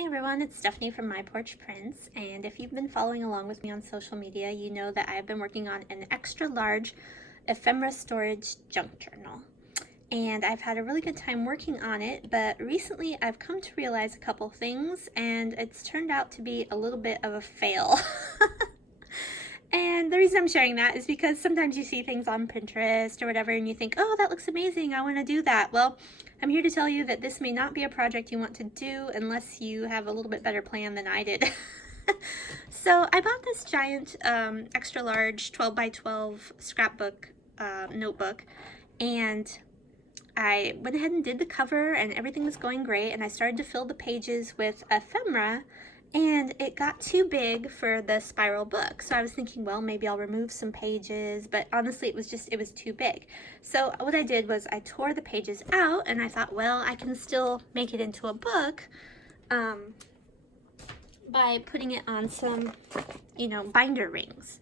Hey everyone, it's Stephanie from My Porch Prints, and if you've been following along with me on social media, you know that I've been working on an extra large ephemera storage junk journal. And I've had a really good time working on it, but recently I've come to realize a couple things, and it's turned out to be a little bit of a fail. And the reason I'm sharing that is because sometimes you see things on Pinterest or whatever and you think, oh, that looks amazing, I want to do that. Well, I'm here to tell you that this may not be a project you want to do unless you have a little bit better plan than I did. So I bought this giant extra large 12 by 12 scrapbook notebook, and I went ahead and did the cover and everything was going great, and I started to fill the pages with ephemera, and it got too big for the spiral book. So I was thinking, well, maybe I'll remove some pages, but honestly it was too big. So what I did was I tore the pages out, and I thought, well, I can still make it into a book by putting it on some, binder rings,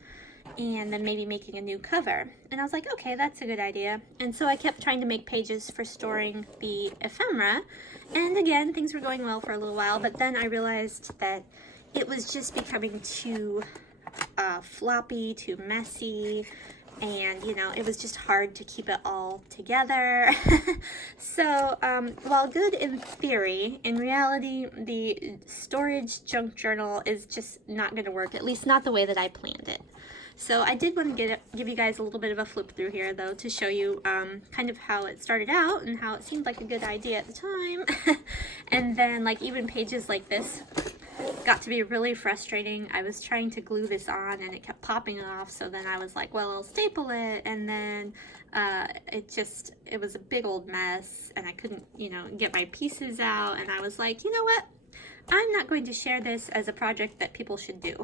and then maybe making a new cover. And I was like, okay, that's a good idea. And so I kept trying to make pages for storing the ephemera, and again, things were going well for a little while, but then I realized that it was just becoming too floppy, too messy, and it was just hard to keep it all together. So while good in theory, in reality the storage junk journal is just not going to work, at least not the way that I planned it. So I did want to give you guys a little bit of a flip through here though, to show you kind of how it started out and how it seemed like a good idea at the time. And then like even pages like this got to be really frustrating. I was trying to glue this on and it kept popping off, so then I was like, well, I'll staple it, and then it was a big old mess, and I couldn't get my pieces out, and I was like, you know what, I'm not going to share this as a project that people should do.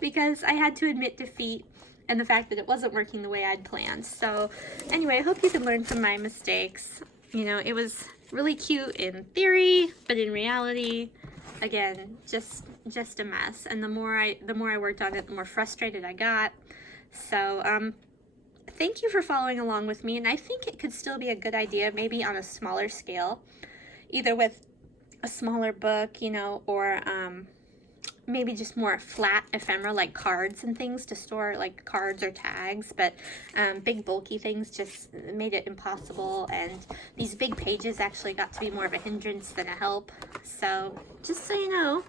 Because I had to admit defeat and the fact that it wasn't working the way I'd planned. So anyway, I hope you can learn from my mistakes. It was really cute in theory, but in reality, again, just a mess. And the more I worked on it, the more frustrated I got. So thank you for following along with me, and I think it could still be a good idea, maybe on a smaller scale, either with a smaller book, or maybe just more flat ephemera like cards and things to store, like cards or tags, but big bulky things just made it impossible, and these big pages actually got to be more of a hindrance than a help. So just so you know,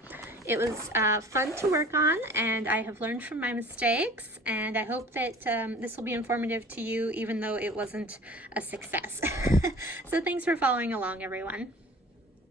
it was fun to work on, and I have learned from my mistakes, and I hope that this will be informative to you even though it wasn't a success. So thanks for following along, everyone.